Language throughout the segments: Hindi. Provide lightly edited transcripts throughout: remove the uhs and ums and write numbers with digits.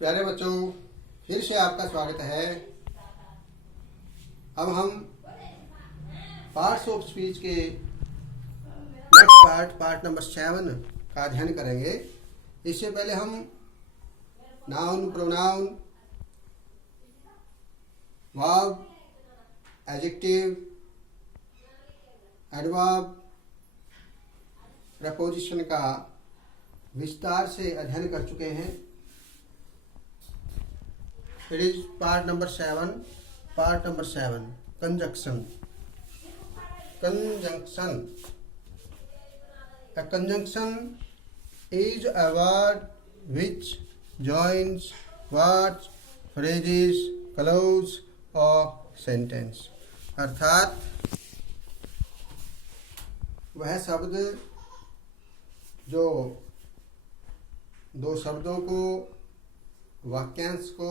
प्यारे बच्चों, फिर से आपका स्वागत है। अब हम पार्ट्स ऑफ स्पीच के नेक्स्ट पार्ट नंबर 7 का अध्ययन करेंगे। इससे पहले हम noun, pronoun, verb, adjective, adverb, preposition का विस्तार से अध्ययन कर चुके हैं। It is part number 7. Part number 7. Conjunction. Conjunction. A conjunction is a word which joins words, phrases, clause or sentence. अर्थात वह शब्द जो दो शब्दों को, वाक्यांश को,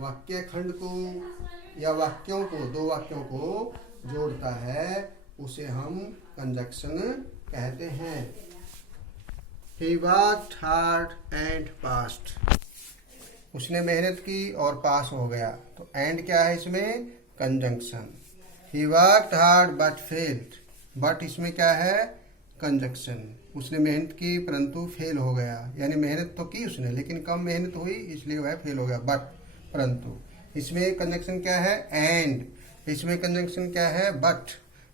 वाक्य खंड को या वाक्यों को, दो वाक्यों को जोड़ता है, उसे हम कंजक्शन कहते हैं। He worked hard and passed. उसने मेहनत की और पास हो गया। तो एंड क्या है इसमें? Conjunction. He worked hard but failed. But इसमें क्या है? कंजंक्शन। उसने मेहनत की परंतु फेल हो गया, यानी मेहनत तो की उसने लेकिन कम मेहनत हुई इसलिए वह फेल हो गया। बट परंतु इसमें कंजंक्शन क्या है? एंड। इसमें कंजंक्शन क्या है? But.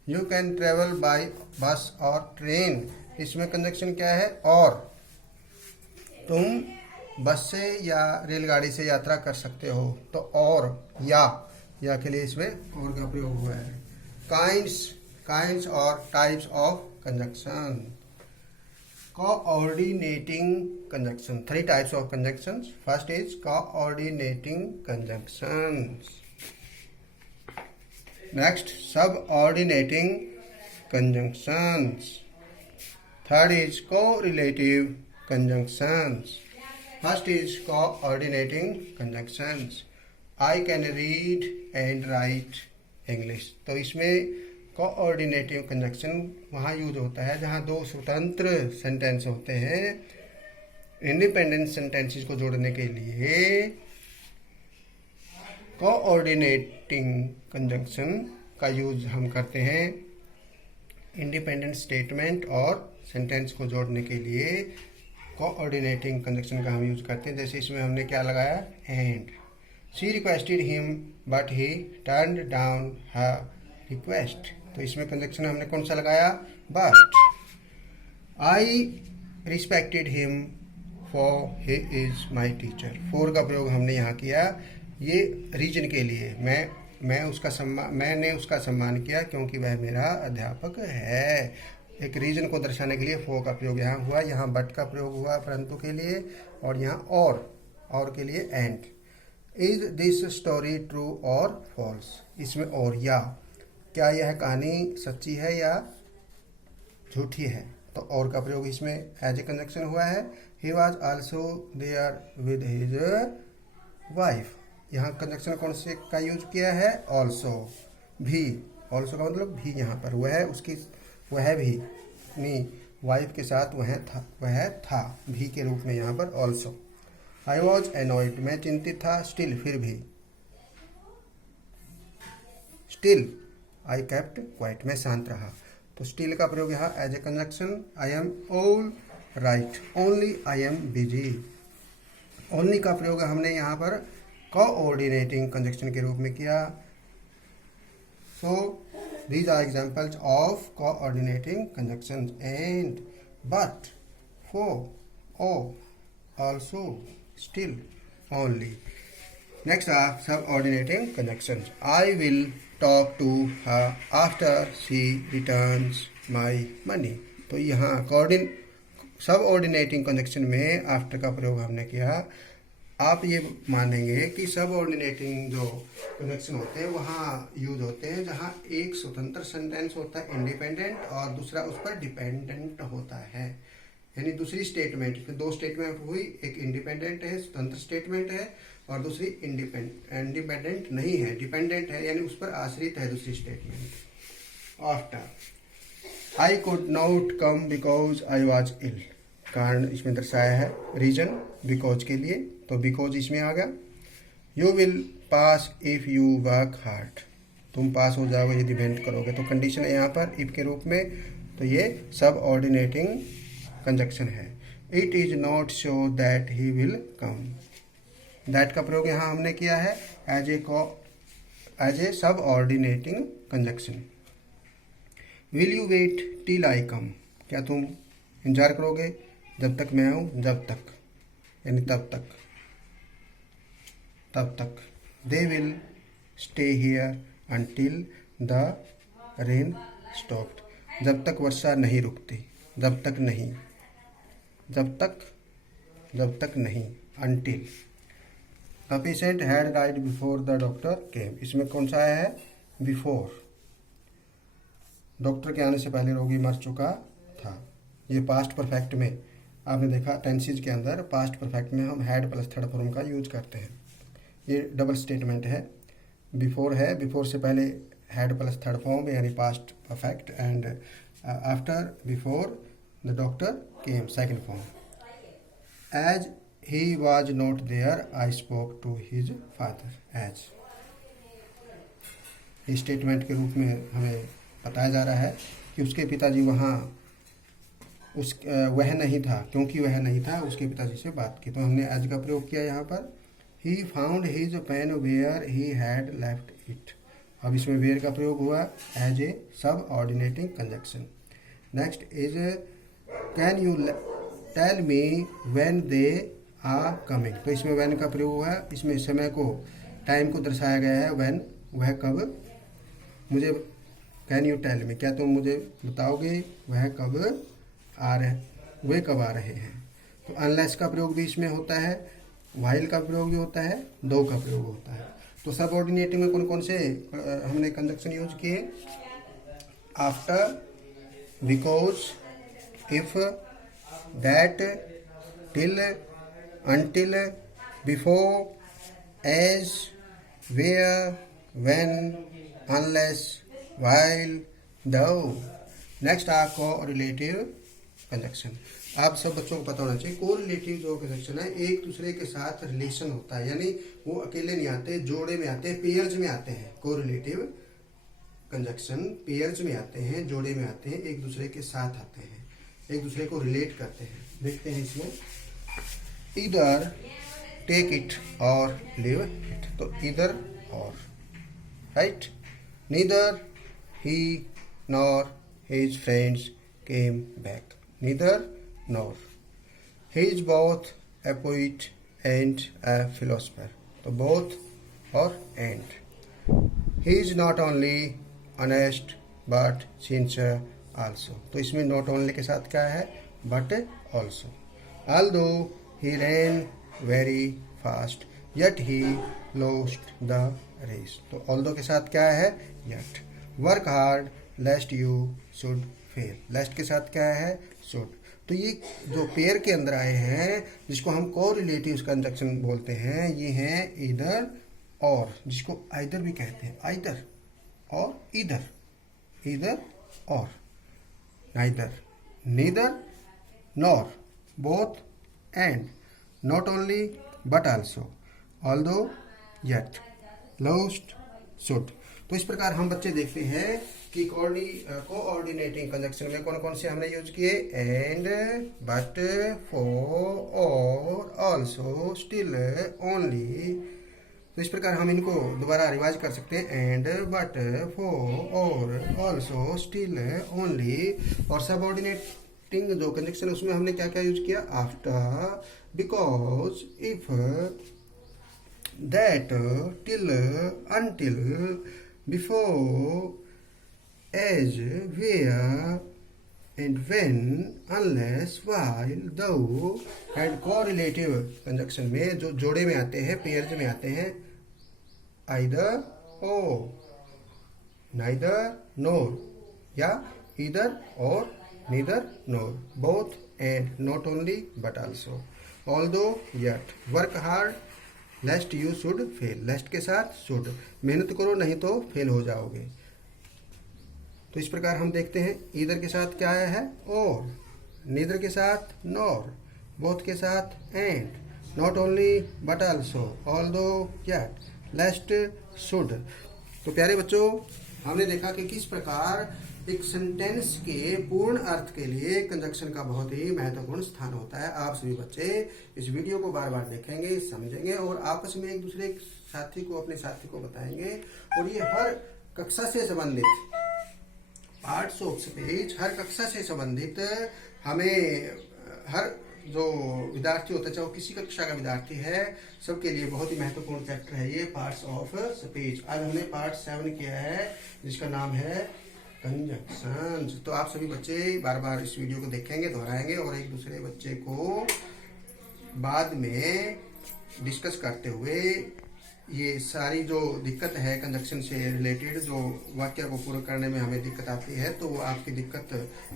You can travel by बस और ट्रेन। इसमें कंजंक्शन क्या है? और। तुम बस से या रेलगाड़ी से यात्रा कर सकते हो। तो और, या के लिए इसमें और का प्रयोग हुआ है। काइंड्स और types of conjunction. Coordinating conjunction. 3 types of conjunctions. First is coordinating conjunctions. Next, subordinating conjunctions. Third is correlative conjunctions. First is coordinating conjunctions. I can read and write English. तो इसमें कोऑर्डिनेटिव कंजंक्शन वहाँ यूज होता है जहाँ दो स्वतंत्र सेंटेंस होते हैं। इंडिपेंडेंट सेंटेंसेस को जोड़ने के लिए कोऑर्डिनेटिंग कंजंक्शन का यूज हम करते हैं। इंडिपेंडेंट स्टेटमेंट और सेंटेंस को जोड़ने के लिए कोऑर्डिनेटिंग कंजंक्शन का हम यूज करते हैं। जैसे इसमें हमने क्या लगाया? And. She requested him but he turned down her request. तो इसमें कंजंक्शन हमने कौन सा लगाया? But. I respected him for he is my teacher. For का प्रयोग हमने यहाँ किया, ये रीजन के लिए। मैंने उसका सम्मान किया क्योंकि वह मेरा अध्यापक है। एक रीजन को दर्शाने के लिए फॉर का प्रयोग यहाँ हुआ। यहाँ बट का प्रयोग हुआ परंतु के लिए, और यहाँ और के लिए and. Is this story true और फॉल्स? इसमें और, या। क्या यह कहानी सच्ची है या झूठी है? तो और का प्रयोग इसमें एज ए कंजंक्शन हुआ है। He was also there with his wife. यहाँ कंजंक्शन कौन से का यूज किया है? ऑल्सो। भी। ऑल्सो का मतलब भी यहाँ पर। वह भी नहीं, वाइफ के साथ वह था भी के रूप में यहाँ पर ऑल्सो। I was annoyed. मैं चिंतित था। स्टिल, फिर भी। Still I kept quiet. मैं शांत रहा। तो स्टिल का प्रयोग यहाँ as a conjunction. I am all right. Only I am busy. Only का प्रयोग हमने यहाँ पर कोऑर्डिनेटिंग कंजंक्शन के रूप में किया। So these are examples of coordinating conjunctions. And, but, for, or, also, still, only. Next are subordinating conjunctions. I will talk to her after she returns my money. तो यहाँ सबऑर्डिनेटिंग कंजंक्शन में आफ्टर का प्रयोग हमने किया। आप ये मानेंगे कि सबऑर्डिनेटिंग जो कंजंक्शन होते हैं वहाँ यूज होते हैं जहाँ एक स्वतंत्र सेंटेंस होता है इंडिपेंडेंट, और दूसरा उस पर डिपेंडेंट होता है। यानी दूसरी स्टेटमेंट, दो स्टेटमेंट हुई, एक इंडिपेंडेंट है, स्वतंत्र स्टेटमेंट है, और दूसरी इंडिपेंडेंट नहीं है, डिपेंडेंट है, यानी उस पर आश्रित है दूसरी statement. After, I could not come because I was ill. कारण इसमें दर्शाया है, रीजन बिकॉज के लिए, तो बिकॉज इसमें आ गया। You will pass if you work hard, तुम पास हो जाओगे यदि मेहनत करोगे, तो कंडीशन है यहाँ पर इफ के रूप में, तो ये सब ऑर्डिनेटिंग कंजक्शन है। It is not sure that he will come, that का प्रयोग यहाँ हमने किया है as a subordinating conjunction. Will you wait till I come, क्या तुम इंतजार करोगे जब तक मैं आऊँ, जब तक यानी तब तक, तब तक। They will stay here until the rain stopped, जब तक वर्षा नहीं रुकती, जब तक नहीं, जब तक नहीं, until. The patient had died before the doctor केम, इसमें कौन सा है, बिफोर, डॉक्टर के आने से पहले रोगी मर चुका था। ये पास्ट परफेक्ट में आपने देखा, टेंसेज के अंदर पास्ट परफेक्ट में हम हैड प्लस थर्ड फॉर्म का यूज करते हैं। ये डबल स्टेटमेंट है, बिफोर है, बिफोर से पहले हैड प्लस थर्ड फॉर्म यानी past perfect, and after before the doctor came second form. As he was not there I spoke to his father, as इस स्टेटमेंट के रूप में हमें बताया जा रहा है कि उसके पिताजी वहाँ वह नहीं था, क्योंकि वह नहीं था उसके पिताजी से बात की, तो हमने एज का प्रयोग किया यहाँ पर। He found his pen where he had left it, अब इसमें वेयर का प्रयोग हुआ as a subordinating conjunction. Next is can you tell me when they are coming, तो इसमें व्हेन का प्रयोग हुआ, इसमें समय को, टाइम को दर्शाया गया है, व्हेन, वह कब, मुझे, कैन यू टेल मी, क्या तुम मुझे बताओगे वह कब आ रहे, वे कब आ रहे हैं। तो अनलेस का प्रयोग भी इसमें होता है, व्हाइल का प्रयोग भी होता है, दो का प्रयोग होता है। तो सब ऑर्डिनेटिंग में कौन कौन से हमने कंजक्शन यूज किए, after, because, if, that, till, until, before, as, where, when, unless, while, though. Next आ कोरिलेटिव कंजक्शन। आप सब बच्चों को पता होना चाहिए, कोरिलेटिव जो कंजक्शन है एक दूसरे के साथ रिलेशन होता है, यानी वो अकेले नहीं आते, जोड़े में आते हैं, पेयर्स में आते हैं। कोरिलेटिव कंजक्शन पेयर्स में आते हैं, जोड़े में आते हैं, एक दूसरे के साथ आते हैं, एक दूसरे को रिलेट करते हैं। देखते हैं इसमें, इधर टेक इट और लिव इट, तो इधर और, right. Neither he nor his friends came back, neither nor, he is both a poet and a philosopher, तो both और and। he is not only honest but sincere also, तो इसमें not only के साथ क्या है, but also। although he ran very fast yet he lost the race, तो although के साथ क्या है, yet। work hard lest you should fail, lest के साथ क्या है, should। तो ये जो पेयर के अंदर आए हैं जिसको हम कोरिलेटिव कंजक्शन बोलते हैं, ये हैं इधर और, जिसको आइदर भी कहते हैं, आइदर और इधर, इधर और, neither, neither, nor, both, and, not only but also, although, yet, lost, should. तो इस प्रकार हम बच्चे देखते हैं कि कोऑर्डिनेटिंग कंजक्शन में कौन कौन से हमने यूज किए, and, but, for, or, also, still, only. तो इस प्रकार हम इनको दोबारा रिवाइज कर सकते हैं, and, but, for, or, also, still, only. और सबऑर्डिनेटिंग जो कंजक्शन है उसमें हमने क्या क्या यूज किया, after, because, if, that, till, until, before, as, where, and when, unless, while, though। and correlative conjunction में जो जोड़े में आते हैं, पेयर्स में आते हैं, either, or, neither, nor, या either or, neither, nor, both, and, not only but also, although, yet। work hard lest you should fail, lest के साथ should, मेहनत करो नहीं तो फेल हो जाओगे। तो इस प्रकार हम देखते हैं, इधर के साथ क्या है, और, नीदर के साथ नॉर, बोथ के साथ and, not only but also, although yet, lest should. तो प्यारे बच्चों, हमने देखा कि किस प्रकार एक सेंटेंस के पूर्ण अर्थ के लिए कंजक्शन का बहुत ही महत्वपूर्ण स्थान होता है। आप सभी बच्चे इस वीडियो को बार बार देखेंगे, समझेंगे और आपस में एक दूसरे साथी को, अपने साथी को बताएंगे। और ये हर कक्षा से संबंधित पार्ट्स ऑफ स्पीच, हर कक्षा से संबंधित हमें हर जो विद्यार्थी होता है, चाहे वो किसी कक्षा का विद्यार्थी है, सबके लिए बहुत ही महत्वपूर्ण चैप्टर है ये पार्ट्स ऑफ स्पीच। आज हमने पार्ट 7 किया है जिसका नाम है कंजक्शंस। तो आप सभी बच्चे बार बार इस वीडियो को देखेंगे, दोहराएंगे और एक दूसरे बच्चे को बाद में डिस्कस करते हुए ये सारी जो दिक्कत है कंजक्शन से रिलेटेड, जो वाक्य को पूरा करने में हमें दिक्कत आती है, तो वो आपकी दिक्कत,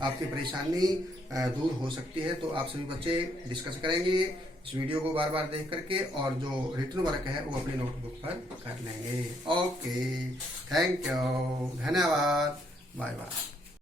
आपकी परेशानी दूर हो सकती है। तो आप सभी बच्चे डिस्कस करेंगे इस वीडियो को बार बार देख करके, और जो रिटन वर्क है वो अपनी नोटबुक पर कर लेंगे। ओके, थैंक यू, धन्यवाद, बाय बाय।